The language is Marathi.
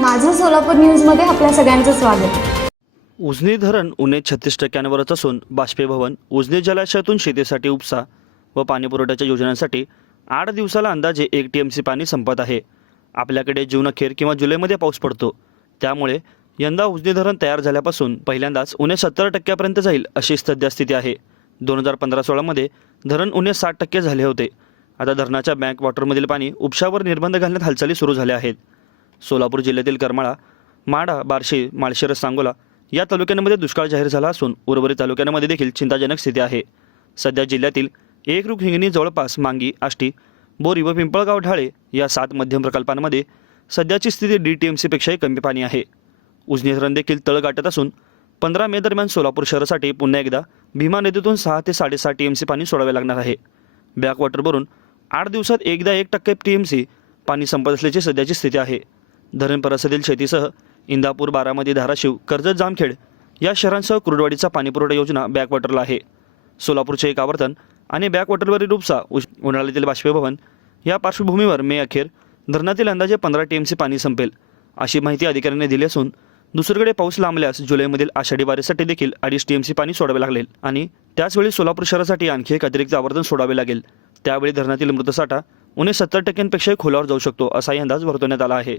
माझं सोलापूर न्यूजमध्ये आपल्या सगळ्यांचं स्वागत. उजनी धरण उणे छत्तीस टक्क्यांवरच असून बाष्पीभवन उजनी जलाशयातून शेतीसाठी उपसा व पाणीपुरवठ्याच्या योजनांसाठी आठ दिवसाला अंदाजे एक टी एम सी पाणी संपत आहे. आपल्याकडे जूनअखेर किंवा जुलैमध्ये पाऊस पडतो. त्यामुळे यंदा उजनी धरण तयार झाल्यापासून पहिल्यांदाच उणे सत्तर टक्क्यापर्यंत जाईल अशी सद्यस्थिती आहे. दोन हजार पंधरा सोळामध्ये धरण उणे साठ टक्के झाले होते. आता धरणाच्या बँक वॉटरमधील पाणी उपशावर निर्बंध घालण्यात हालचाली सुरू झाल्या आहेत. सोलापूर जिल्ह्यातील करमाळा माडा बार्शी माळशिरस सांगोला या तालुक्यांमध्ये दुष्काळ जाहीर झाला असून उर्वरित तालुक्यांमध्ये देखील चिंताजनक स्थिती आहे. सध्या जिल्ह्यातील एकरूख हिंगणी जवळपास मांगी आष्टी बोरी व पिंपळगाव ढाळे या सात मध्यम प्रकल्पांमध्ये सध्याची स्थिती डी टी एम सीपेक्षाही कमी पाणी आहे. उजनी धरण देखील तळ गाठत असून पंधरा मे दरम्यान सोलापूर शहरासाठी पुन्हा एकदा भीमा नदीतून सहा ते साडेसहा टी एम सी पाणी सोडावे लागणार आहे. बॅकवॉटर भरून आठ दिवसात एकदा एक टक्के टी एम सी पाणी संपत असल्याची सध्याची स्थिती आहे. धरण परिसरातील शेतीसह इंदापूर बारामती धाराशिव कर्जत जामखेड या शहरांसह कुर्डवाडीचा पाणीपुरवठा योजना बॅकवॉटरला आहे. सोलापूरचे एक आवर्तन आणि बॅकवॉटरवरील उपसा उश- उन्हाळ्यातील बाष्पीभवन या पार्श्वभूमीवर मे अखेर धरणातील अंदाजे पंधरा टी एम सी पाणी संपेल अशी माहिती अधिकाऱ्यांनी दिली असून दुसरीकडे पाऊस लांबल्यास जुलैमधील आषाढी वारीसाठी देखील अडीच टी एम सी पाणी सोडावे लागेल आणि त्याचवेळी सोलापूर शहरासाठी आणखी एक अतिरिक्त आवर्तन सोडावे लागेल. त्यावेळी धरणातील मृतसाठा उणे सत्तर टक्क्यांपेक्षाही खोलावर जाऊ शकतो असाही अंदाज वर्तवण्यात आला आहे.